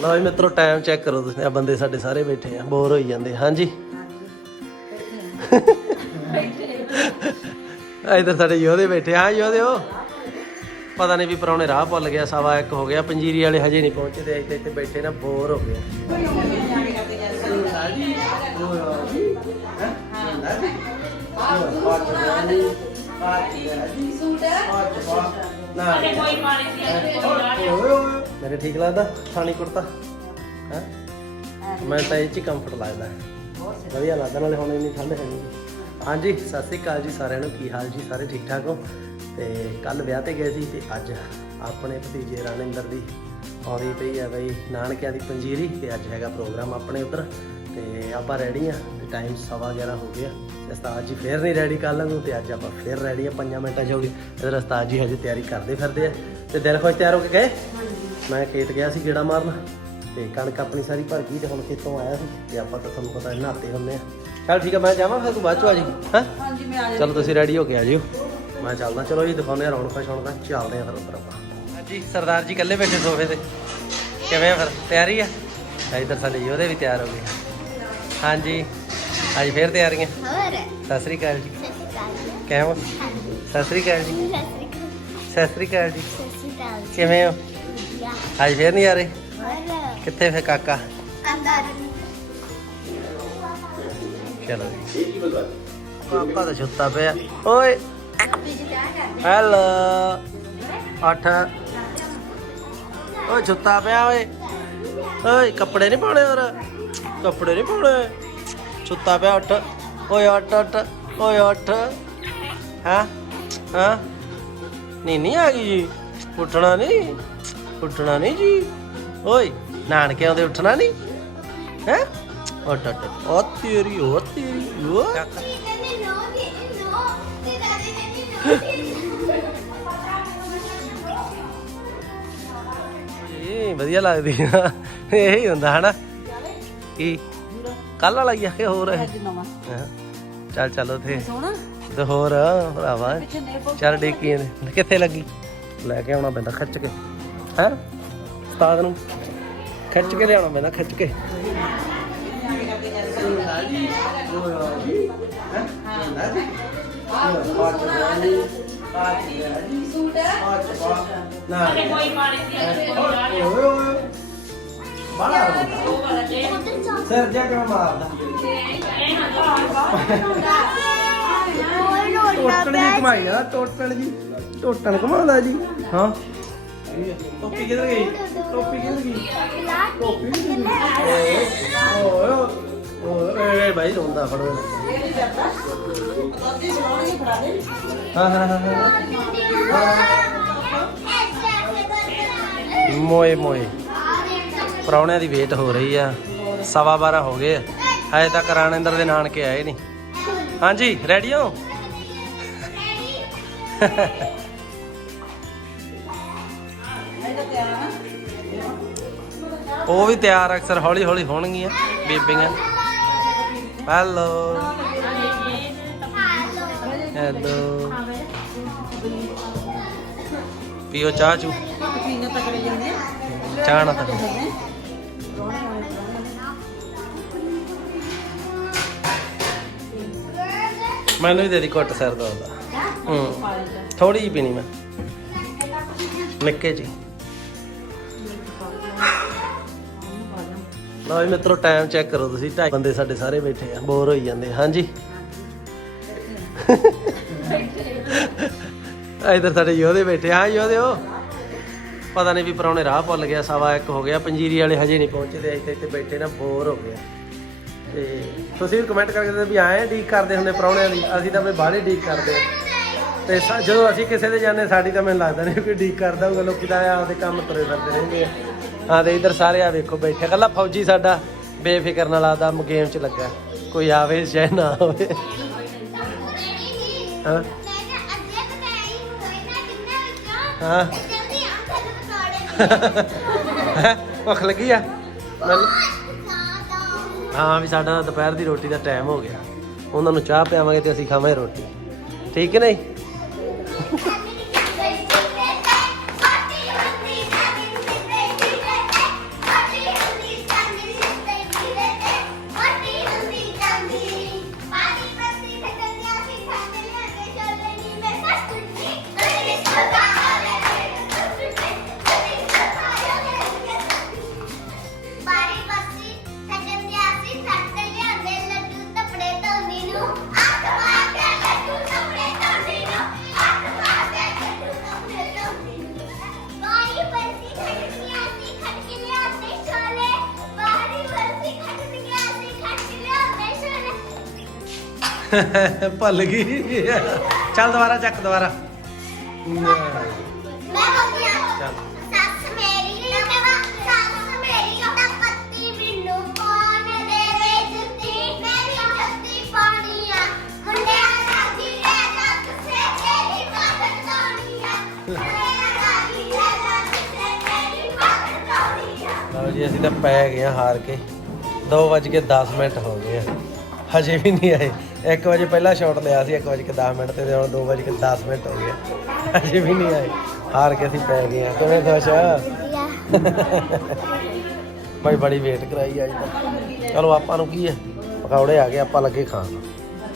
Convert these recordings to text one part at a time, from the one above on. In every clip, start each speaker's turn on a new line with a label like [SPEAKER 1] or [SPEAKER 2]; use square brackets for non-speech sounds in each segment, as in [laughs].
[SPEAKER 1] ਲਓ ਜੀ ਮਿੱਤਰੋ ਟਾਈਮ ਚੈੱਕ ਕਰੋ ਤੁਸੀਂ। ਆ ਬੰਦੇ ਸਾਡੇ ਸਾਰੇ ਬੈਠੇ ਆ। ਬੋਰ ਹੋਈ ਜਾਂਦੇ ਹਾਂਜੀ। ਇਧਰ ਸਾਡੇ ਯੋਧੇ ਬੈਠੇ ਆ। ਯੋਧੇ ਉਹ ਪਤਾ ਨਹੀਂ ਵੀ ਪਰੌਣੇ ਰਾਹ ਭੁੱਲ ਗਿਆ ਸਵਾ ਇੱਕ ਹੋ ਗਿਆ। ਪੰਜੀਰੀ ਵਾਲੇ ਹਜੇ ਨਹੀਂ ਪਹੁੰਚੇ ਤੇ ਇੱਥੇ ਇੱਥੇ ਬੈਠੇ ਨਾ ਬੋਰ ਹੋ ਗਏ ਮੇਰੇ ਠੀਕ ਲੱਗਦਾ? ਥਾਣੀ ਕੁੜਤਾ? ਹੈ? ਮੈਂ ਤਾਂ ਇਹ ਚ ਕੰਫਰਟ ਲੱਗਦਾ। ਵਧੀਆ ਲੱਗਦਾ ਨਾਲੇ ਹੁਣ ਇੰਨੀ ਠੰਡ ਹੈ ਨਹੀਂ ਹਾਂਜੀ ਸਤਿ ਸ੍ਰੀ ਅਕਾਲ ਜੀ ਸਾਰਿਆਂ ਨੂੰ। ਕੀ ਹਾਲ ਜੀ? ਸਾਰੇ ਠੀਕ ਠਾਕ ਹੋ? ਤੇ ਕੱਲ ਵਿਆਹ ਤੇ ਗਏ ਸੀ ਤੇ ਅੱਜ ਆਪਣੇ ਭਤੀਜੇ ਰਾਣਿੰਦਰ ਦੀ ਆਉਂਦੀ ਪਈ ਆ ਬਈ ਨਾਨਕਿਆਂ ਦੀ ਪੰਜੀਰੀ ਤੇ ਅੱਜ ਹੈਗਾ ਪ੍ਰੋਗਰਾਮ ਆਪਣੇ ਉਧਰ। ਤੇ ਆਪਾਂ ਰੈਡੀ ਆ ਤੇ ਟਾਈਮ ਸਵਾ 11 ਹੋ ਗਿਆ। ਉਸਤਾਦ ਜੀ ਫੇਰ ਨਹੀਂ ਰੈਡੀ ਕੱਲ ਨੂੰ ਤੇ ਅੱਜ ਆਪਾਂ ਫੇਰ ਰੈਡੀ ਆ। 5 ਮਿੰਟਾਂ 'ਚ ਹੋ ਗਏ ਤੇ ਉਸਤਾਦ ਜੀ ਹਜੇ ਤਿਆਰੀ ਕਰਦੇ ਫਿਰਦੇ ਆ। ਤੇ ਦਿਲ ਖੁਸ਼ ਤਿਆਰ ਹੋ ਕੇ ਗਏ? ਮੈਂ ਖੇਤ ਗਿਆ ਸੀ ਗੇੜਾ ਮਾਰਨ ਤੇ ਕਣਕ ਆਪਣੀ ਸਾਰੀ ਭਰ ਗਈ ਤੇ ਹੁਣ ਖੇਤੋਂ ਆਇਆ ਸੀ ਤੇ ਆਪਾਂ ਤਾਂ ਤੁਹਾਨੂੰ ਪਤਾ ਨਹਾਤੇ ਹੁੰਨੇ ਆ। ਚੱਲ ਠੀਕ ਆ ਮੈਂ ਜਾਵਾਂ ਫਿਰ ਤੂੰ ਬਾਅਦ ਚ ਆ ਜੀ ਹਾਂ?
[SPEAKER 2] ਹਾਂਜੀ ਮੈਂ ਆ
[SPEAKER 1] ਚਲੋ ਤੁਸੀਂ ਰੈਡੀ ਹੋ ਕੇ ਆ ਜਿਓ। ਮੈਂ ਚੱਲਦਾ ਚਲੋ ਜੀ ਦਿਖਾਉਂਦੇ ਆ ਰੌਣਕਾਂ ਸ਼ੌਣਕਾਂ ਚੱਲਦੇ ਆ ਫਿਰ ਉੱਪਰ ਆਪਾਂ। ਹਾਂਜੀ ਸਰਦਾਰ ਜੀ ਇਕੱਲੇ ਬੈਠੇ ਸੋਫੇ ਤੇ। ਕਿਵੇਂ ਆ ਫਿਰ? ਤਿਆਰੀ ਆ? ਇੱਧਰ ਸਾਡੇ ਯੋਧੇ ਵੀ ਤਿਆਰ ਹੋ ਗਏ। ਹਾਂਜੀ। ਅੱਜ ਫੇਰ ਤਿਆਰੀਆਂ?
[SPEAKER 3] ਹੋਰ?
[SPEAKER 1] ਸਤਿ ਸ੍ਰੀ ਅਕਾਲ ਜੀ। ਕਿਵੇਂ ਹੋ? ਸਤਿ ਸ੍ਰੀ ਅਕਾਲ ਜੀ।
[SPEAKER 3] ਸਤਿ ਸ਼੍ਰੀ ਅਕਾਲ।
[SPEAKER 1] ਸਤਿ ਸ੍ਰੀ ਅਕਾਲ ਜੀ।
[SPEAKER 3] ਸਤਿ ਸ਼੍ਰੀ ਅਕਾਲ ਜੀ।
[SPEAKER 1] ਕਿਵੇਂ ਹੋ? ਅੱਜ ਫੇਰ ਨਹੀਂ ਆ ਰਹੇ? ਕਿੱਥੇ ਫੇ ਕਾਕਾ? ਚਲੋ ਜੀ। ਕਾਕਾ ਤਾਂ ਸੁੱਤਾ ਪਿਆ। ਓਏ। ਹੈਲੋ। ਅੱਠ। ਓਏ ਸੁੱਤਾ ਪਿਆ ਓਏ। ਓਏ ਕੱਪੜੇ ਨਹੀਂ ਪਾਉਣੇ ਹੋਰ? ਕੱਪੜੇ ਨਹੀਂ ਪਾਉਣੇ। ਸੁੱਤਾ ਪਿਆ ਉੱਠ ਓਏ ਉੱਠ ਉੱਠ ਓਏ ਉੱਠ ਹਾਂ? ਹਾਂ? ਨਹੀਂ ਨਹੀਂ ਆ ਗਈ ਜੀ। ਉੱਠਣਾ ਨਹੀਂ। ਉੱਠਣਾ ਨਹੀਂ ਜੀ। ਓਏ ਨਾਨਕੇ ਆਉਂਦੇ ਉੱਠਣਾ ਨਹੀਂ? ਹੈ? ਉੱਠ ਉੱਠ ਉਹ ਤੇਰੀ ਉਹ ਤੇਰੀ ਉਹ। ਇਹ ਵਧੀਆ ਲੱਗਦੀ ਆ। ਇਹ ਹੀ ਹੁੰਦਾ ਹਨਾ? ਕੀ? ਕੱਲ ਵਾਲਾ ਹੀ ਆ ਕਿ ਹੋਰ? ਹੈ। ਚੱਲ ਚੱਲ ਉਥੇ। ਤੇ ਹੋਰ ਭਰਾਵਾ ਚੱਲ ਡੇਕੀ ਨੇ ਕਿੱਥੇ ਲੱਗੀ? ਲੈ ਕੇ ਆਉਣਾ ਪੈਂਦਾ ਖਿੱਚ ਕੇ। ਹੈ? ਉਸਤਾਦ ਨੂੰ ਖਿੱਚ ਕੇ ਲਿਆਉਣਾ ਪੈਂਦਾ ਖਿੱਚ ਕੇ। ਸਿਰ ਜਾ ਕੇ ਮਾਰਦਾ ਟੋਟਣ ਟੋਟਣ ਟੋਟਣ ਜੀ। ਹਾਂ। ਟੋਪੀ ਕਿੱਧਰ ਗਈ? ਟੋਪੀ ਕਿੱਧਰ ਗਈ? ਟੋਪੀ ਕਿੱਧਰ ਗਈ? ਓਏ ਓਏ ਓਏ ਭਾਈ ਰੋਂਦਾ ਫੜੋ। ਹਾਂ ਹਾਂ ਹਾਂ ਹਾਂ। ਮੋਏ ਮੋਏ। ਪ੍ਰਾਹੁਣਿਆਂ ਦੀ ਵੇਟ ਹੋ ਰਹੀ ਆ। ਸਵਾ 12 ਹੋ ਗਏ। ਹਜੇ ਤੱਕ ਰਾਣਿੰਦਰ ਦੇ ਨਾਨਕੇ ਆਏ ਨਹੀਂ। ਹਾਂਜੀ ਰੈਡੀ ਹੋ? [laughs] ਉਹ ਵੀ ਤਿਆਰ ਅਕਸਰ ਹੌਲੀ ਹੌਲੀ ਹੋਣਗੀਆਂ ਬੀਬੀਆਂ। ਹੈਲੋ ਹੈਲੋ ਪੀਓ ਚਾਹ ਚੂ। ਚਾਹ ਨਾ ਤਾਂ ਮੈਨੂੰ ਵੀ ਦੇ ਦੀ ਘੁੱਟ ਸਿਰ ਦਾ ਉਹਦਾ ਹੂੰ। ਥੋੜੀ ਜਿਹੀ ਪੀਣੀ ਮੈਂ। ਨਿੱਕੇ ਜੀ ਲਓ ਜੀ, ਮਿੱਤਰੋ ਟਾਈਮ ਚੈੱਕ ਕਰੋ ਤੁਸੀਂ। ਢਾਈ ਬੰਦੇ ਸਾਡੇ ਸਾਰੇ ਬੈਠੇ ਆ ਬੋਰ ਹੋਈ ਜਾਂਦੇ ਹਾਂਜੀ। ਇਧਰ ਸਾਡੇ ਯੋਧੇ ਬੈਠੇ ਆ। ਯੋਧੇ ਉਹ ਪਤਾ ਨਹੀਂ ਵੀ ਪਰੌਣੇ ਰਾਹ ਭੁੱਲ ਗਿਆ, ਸਵਾ ਇੱਕ ਹੋ ਗਿਆ, ਪੰਜੀਰੀ ਵਾਲੇ ਹਜੇ ਨਹੀਂ ਪਹੁੰਚਦੇ ਤੇ ਇੱਥੇ ਬੈਠੇ ਨਾ ਬੋਰ ਹੋ ਗਿਆ ਤੇ ਤੁਸੀਂ ਵੀ ਕਮੈਂਟ ਕਰਕੇ ਦੱਸੋ ਵੀ ਆਏ ਡੀਕ ਕਰਦੇ ਹੁੰਦੇ ਪਰੌਣਿਆਂ ਦੀ? ਅਸੀਂ ਤਾਂ ਬਈ ਬਾਹਲੇ ਡੀਕ ਕਰਦੇ ਆ। ਤੇ ਜਦੋਂ ਅਸੀਂ ਕਿਸੇ ਦੇ ਜਾਂਦੇ, ਸਾਡੀ ਤਾਂ ਮੈਨੂੰ ਲੱਗਦਾ ਨਹੀਂ ਕੋਈ ਡੀਕ ਕਰਦਾ ਹੋਊਗਾ, ਲੋਕੀ ਤਾਂ ਆਪਦੇ ਕੰਮ ਤੁਰੇ ਫਿਰਦੇ ਰਹਿੰਦੇ ਆ। ਹਾਂ ਤੇ ਇਧਰ ਸਾਰੇ ਆ ਵੇਖੋ ਬੈਠੇ ਕੱਲਾ ਫੌਜੀ ਸਾਡਾ ਬੇਫਿਕਰ ਨਾਲ ਆਦਾ ਗੇਮ 'ਚ ਲੱਗਾ। ਕੋਈ ਆਵੇ, ਚਾਹੇ ਨਾ ਆਵੇ। ਹਾਂ। ਹਾਂ। ਭੁੱਖ ਲੱਗੀ ਆ? ਹਾਂ ਵੀ ਸਾਡਾ ਦੁਪਹਿਰ ਦੀ ਰੋਟੀ ਦਾ ਟਾਈਮ ਹੋ ਗਿਆ। ਉਹਨਾਂ ਨੂੰ ਚਾਹ ਪਿਆਵਾਂਗੇ ਤੇ ਅਸੀਂ ਖਾਵਾਂਗੇ ਰੋਟੀ। ਠੀਕ ਹੈ ਨਹੀਂ? ਭੁੱਲ ਗਈ। ਚੱਲ ਦੁਬਾਰਾ ਚੱਕ ਦੁਬਾਰਾ।
[SPEAKER 3] ਮੈਂ ਬੋਲਦੀ ਆ
[SPEAKER 1] ਚੱਲ
[SPEAKER 3] ਸੱਸ ਮੇਰੀ ਨਾ ਕਹਾ ਸੱਸ ਮੇਰੀ ਦਾ ਪੱਤੀ ਮੈਨੂੰ ਪਾਣ ਦੇਵੇ ਜੁੱਤੀ ਮੇਰੀ ਜੁੱਤੀ ਪਾਣੀ ਆ। ਮੁੰਡਿਆਂ ਦਾ ਗਿਲੇ ਲੱਗ ਸੇ ਤੇਰੀ ਬਾਤ ਤੋਣੀ ਆ। ਮੁੰਡਿਆਂ ਦਾ ਗਿਲੇ ਲੱਗ ਸੇ ਤੇਰੀ ਬਾਤ ਤੋਣੀ ਆ।
[SPEAKER 1] ਲਓ ਜੀ ਅਸੀਂ ਤਾਂ ਪੈ ਗਏ ਹਾਂ ਹਾਰ ਕੇ। 2 ਵਜ ਕੇ 10 ਮਿੰਟ ਹੋ ਗਏ ਆ। ਹਜੇ ਵੀ ਨਹੀਂ ਆਏ। 1 ਵਜੇ ਪਹਿਲਾ ਸ਼ਾਟ ਲਿਆ ਸੀ 1 ਵਜੇ ਕੇ 10 ਮਿੰਟ ਤੇ ਹੁਣ 2 ਵਜੇ ਕੇ 10 ਮਿੰਟ ਹੋ ਗਏ। ਹਜੇ ਵੀ ਨਹੀਂ ਆਏ। ਹਾਰ ਕੇ ਅਸੀਂ ਪੈ ਗਏ ਆ ਕਿਵੇਂ ਖੁਸ਼ ਆ? ਭਾਈ ਬੜੀ ਵੇਟ ਕਰਾਈ ਅੱਜ ਤਾਂ। ਚਲੋ ਆਪਾਂ ਨੂੰ ਕੀ ਹੈ ਪਕੌੜੇ ਆ ਗਏ ਆਪਾਂ ਲੱਗੇ ਖਾਣ।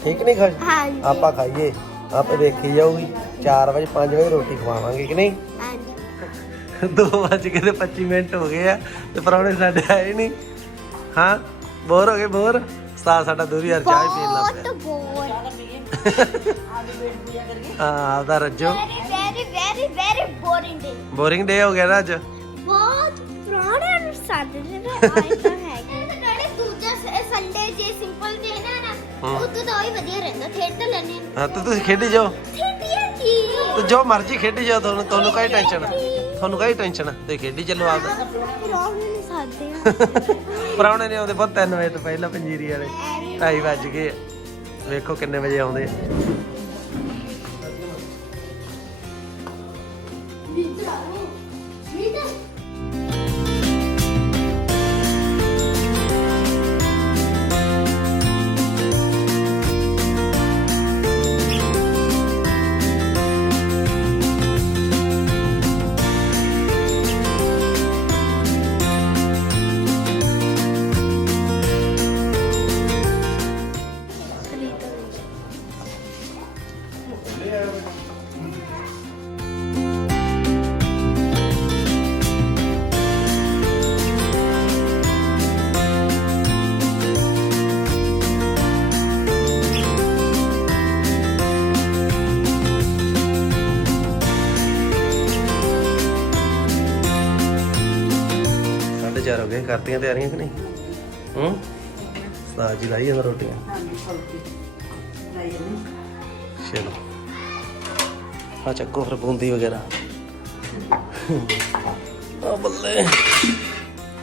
[SPEAKER 1] ਠੀਕ ਨਹੀਂ
[SPEAKER 3] ਹਾਂਜੀ।
[SPEAKER 1] ਆਪਾਂ ਖਾਈਏ। ਆਪੇ ਦੇਖੀ ਜਾਊਗੀ। 4 ਵਜੇ 5 ਵਜੇ ਰੋਟੀ ਖਵਾਵਾਂਗੇ ਕਿ ਨਹੀਂ?
[SPEAKER 3] ਹਾਂਜੀ।
[SPEAKER 1] 2 ਵਜ ਕੇ ਤੇ 25 ਮਿੰਟ ਹੋ ਗਏ ਆ ਤੇ ਪਰੌਣੇ ਸਾਡੇ ਆਏ ਨਹੀਂ ਹਾਂ? ਬੋਰ ਹੋ ਗਏ ਬੋਰ? ਉਸਤਾਦ ਸਾਡਾ ਦੂਰੀ ਯਾਰ ਚਾਹ ਹੀ ਪੀਣ ਲੱਗ ਪਿਆ।
[SPEAKER 3] ਬੋਰ
[SPEAKER 1] ਹਾਂ ਆਪਦਾ ਰੱਜੋ।
[SPEAKER 3] Very very very very boring day
[SPEAKER 1] boring day ਹੋ ਗਿਆ ਨਾ ਅੱਜ?
[SPEAKER 3] ਬਹੁਤ ਪੁਰਾਣਾ ਸਾਡੇ ਨੇ ਆਏ ਤਾਂ ਹੈਗੇ ਨਾਲੇ ਦੂਜਾ ਸੰਡੇ ਜੇ ਸਿੰਪਲ ਜੇ ਨਾ ਨਾ
[SPEAKER 1] ਹਾਂ।
[SPEAKER 3] ਉਦੋਂ ਤਾਂ ਹੀ ਵਧੀਆ ਰਹਿੰਦਾ ਖੇਡ ਤਾਂ ਲੈਣੇ
[SPEAKER 1] ਹਾਂ। ਤੇ ਤੁਸੀਂ ਖੇਡੀ ਜਾਓ।
[SPEAKER 3] ਖੇਡੀਏ ਕੀ?
[SPEAKER 1] ਤੇ ਜੋ ਮਰਜ਼ੀ ਖੇਡੀ ਜਾਓ ਤੁਹਾਨੂੰ ਤੁਹਾਨੂੰ ਕਾਹਦੀ ਟੈਨਸ਼ਨ ਤੁਹਾਨੂੰ ਕਾਹਦੀ ਟੈਨਸ਼ਨ ਤੁਸੀਂ ਖੇਡੀ ਚੱਲੋ ਆਪਦਾ
[SPEAKER 3] ਪ੍ਰੋਬਲਮ ਨਹੀਂ ਸਕਦੇ
[SPEAKER 1] ਨੇ [laughs] ਆਉਂਦੇ ਬਹੁਤ 3 ਵਜੇ ਤੋਂ ਪਹਿਲਾਂ ਪੰਜੀਰੀ ਵਾਲੇ। 2:30 ਵੱਜ ਗਏ ਆ। ਵੇਖੋ ਕਿੰਨੇ ਵਜੇ ਆਉਂਦੇ ਆ। ਸਾਢੇ ਚਾਰ ਹੋ ਗਏ ਕਰਤੀਆਂ ਤਿਆਰੀਆਂ ਕਿ ਨਹੀਂ? ਹੂੰ? ਉਸਤਾਦ ਜੀ ਲਾਈ ਜਾਂਦਾ ਰੋਟੀਆਂ? ਚਲੋ। ਆ ਚੱਕੋ ਫਿਰ ਬੂੰਦੀ ਵਗੈਰਾ। ਆ ਬੱਲੇ।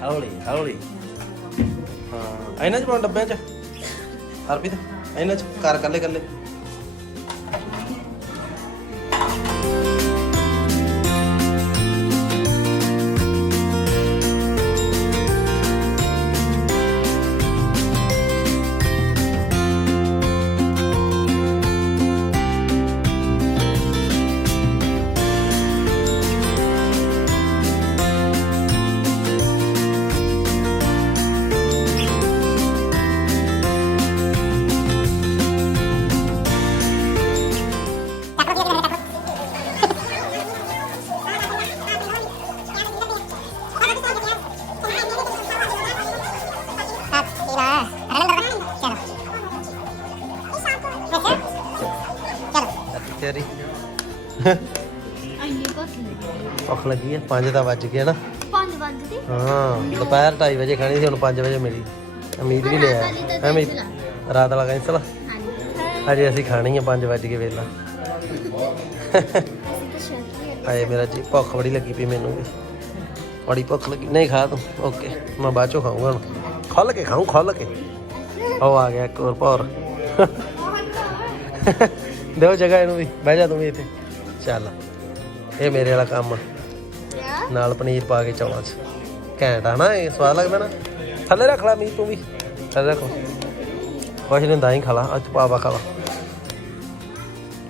[SPEAKER 1] ਹੌਲੀ ਹੌਲੀ। ਹਾਂ ਇਹਨਾਂ ਚ ਪਾਉਣ ਡੱਬਿਆਂ ਚ? ਹਰਪ੍ਰੀਤ ਇਹਨਾਂ ਚ? ਕਰ ਕੱਲੇ ਕੱਲੇ
[SPEAKER 3] ਅੰਨੀ ਕੋਸ
[SPEAKER 1] ਭੁੱਖ ਲੱਗੀ ਹੈ 5 ਤਾਂ ਵੱਜ ਗਏ ਨਾ।
[SPEAKER 3] ਪੰਜ ਬੰਦ ਦੀ
[SPEAKER 1] ਹਾਂ ਦੁਪਹਿਰ 2:30 ਵਜੇ ਖਾਣੀ ਸੀ ਹੁਣ 5 ਵਜੇ ਮਿਲੀ। ਉਮੀਦ ਵੀ ਲਿਆ। ਐਵੇਂ ਰਾਤ ਵਾਲਾ ਕੈਂਸਲ
[SPEAKER 3] ਹਾਂਜੀ।
[SPEAKER 1] ਅਜੇ ਅਸੀਂ ਖਾਣੀ ਆ 5 ਵਜ ਕੇ ਵੇਲਾ। ਆਏ ਮੇਰਾ ਜੀ ਭੁੱਖ ਬੜੀ ਲੱਗੀ ਪਈ ਮੈਨੂੰ ਵੀ। ਬੜੀ ਭੁੱਖ ਲੱਗੀ। ਨਹੀਂ ਖਾ ਤੂੰ। ਓਕੇ ਮੈਂ ਬਾਅਦ ਚੋਂ ਖਾਊਂਗਾ ਹੁਣ। ਖੁੱਲ ਕੇ ਖਾਊਂ ਖੁੱਲ ਕੇ। ਉਹ ਆ ਗਿਆ ਇੱਕ ਹੋਰ ਭੌਰ। ਦਿਓ ਜਗ੍ਹਾ ਇਹਨੂੰ ਵੀ। ਬਹਿ ਜਾ ਤੂੰ ਵੀ ਇੱਥੇ। ਚੱਲ ਇਹ ਮੇਰੇ ਵਾਲਾ ਕੰਮ ਆ। ਨਾਲ ਪਨੀਰ ਪਾ ਕੇ ਚੌਲਾਂ 'ਚ। ਘੈਂਟ ਆ ਨਾ ਇਹ ਸਵਾਦ ਲੱਗਦਾ ਨਾ। ਥੱਲੇ ਰੱਖ ਲੈ ਮੀਟ ਤੂੰ ਵੀ। ਥੱਲੇ ਰੱਖੋ। ਕੁਛ ਨਹੀਂ ਹੀ ਖਾ ਲਾ ਅੱਜ ਪਾਵਾ ਖਾ ਲਾ।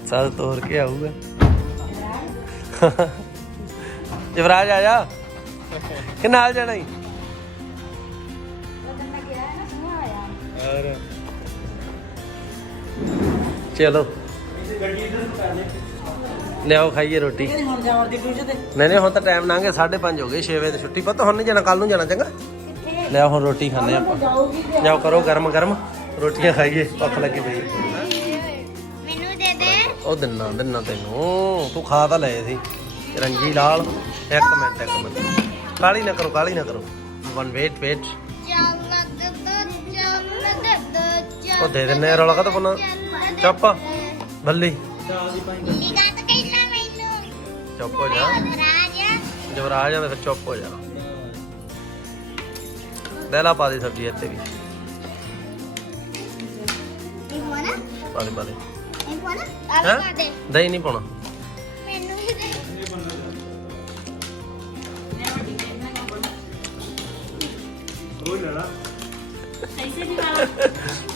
[SPEAKER 1] ਸਾਲ ਤੋੜ ਕੇ ਆਊਗਾ। ਜਵਰਾਜ ਆ ਜਾ। ਕਿ ਨਾਲ ਜਾਣਾ ਹੀ ਚਲੋ। ਲਿਆਓ ਖਾਈਏ ਰੋਟੀ।
[SPEAKER 2] ਹੁਣ ਦੀ ਟਿਊਸ਼ਨ ਤੇ।
[SPEAKER 1] ਨਹੀਂ ਨਹੀਂ ਹੁਣ ਤਾਂ ਟਾਈਮ ਲੰਘ ਗਿਆ 5:30 ਹੋ ਗਏ 6 ਵਜੇ ਤੇ ਛੁੱਟੀ। ਪਤਾ ਹੁਣ ਨਹੀਂ ਜਾਣਾ ਕੱਲ ਨੂੰ ਜਾਣਾ ਚੰਗਾ? ਲਿਆਓ ਹੁਣ ਰੋਟੀ ਖਾਣੇ ਆਪਾਂ। ਜਾਓ ਕਰੋ ਗਰਮ ਗਰਮ। ਰੋਟੀਆਂ ਖਾਈਏ ਭੁੱਖ ਲੱਗੀ ਪਈ। ਹੈ।
[SPEAKER 3] ਮੈਨੂੰ ਦੇ ਦੇ।
[SPEAKER 1] ਉਹ ਦਿਨਾ ਦਿਨਾ ਤੈਨੂੰ। ਤੂੰ ਖਾ ਤਾਂ ਲਏ ਸੀ ਰੰਗੀ ਲਾਲ ਇੱਕ ਮਿੰਟ ਇੱਕ ਮਿੰਟ। ਕਾਲੀ ਨਾ ਕਰੋ ਕਾਲੀ ਨਾ ਕਰੋ। One wait wait.
[SPEAKER 3] ਚੱਲ
[SPEAKER 1] ਉਹ ਦੇ ਦਿੰਨੇ ਆ, ਰੌਲਾ ਕਾਹਤੋਂ ਪਾਉਣਾ? ਚੁੱਪ। ਬੱਲੀ।
[SPEAKER 3] ਕਾ ਤਾਂ
[SPEAKER 1] ਚੁੱਪ ਹੋ ਜਾ। ਜਵਰਾਜ ਆ ਤਾਂ ਫਿਰ ਚੁੱਪ ਹੋ ਜਾ। ਦੇਲਾ ਪਾ ਦੇ ਸਬਜ਼ੀ ਇੱਥੇ ਵੀ। ਪਾ ਦੇ ਪਾ ਦੇ। ਹੈਂ? ਦਹੀਂ ਨਹੀਂ ਪਾਉਣਾ।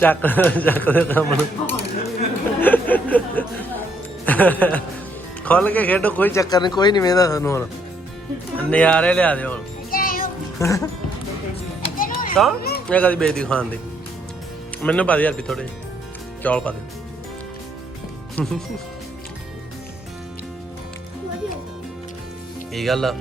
[SPEAKER 1] ਚੱਕ ਚੱਕ ਦੇ ਕੰਮ ਨੂੰ। ਖੋਲ ਕੇ ਖੇਡੋ, ਕੋਈ ਚੱਕਰ ਨਹੀਂ ਕੋਈ ਨਹੀਂ ਵੇਂਦਾ ਤੁਹਾਨੂੰ ਹੁਣ। ਨਿਆਰੇ ਲਿਆ ਦੇ ਹੁਣ। ਤਾਂ ਇਹ ਕਦੀ ਬੇਦੀ ਖਾਣ ਦੀ। ਮੈਨੂੰ ਪਾ ਦੇ ਯਾਰ ਵੀ ਥੋੜੇ ਚੌਲ ਪਾ ਦੇ। ਇਹ ਗੱਲ ਆ।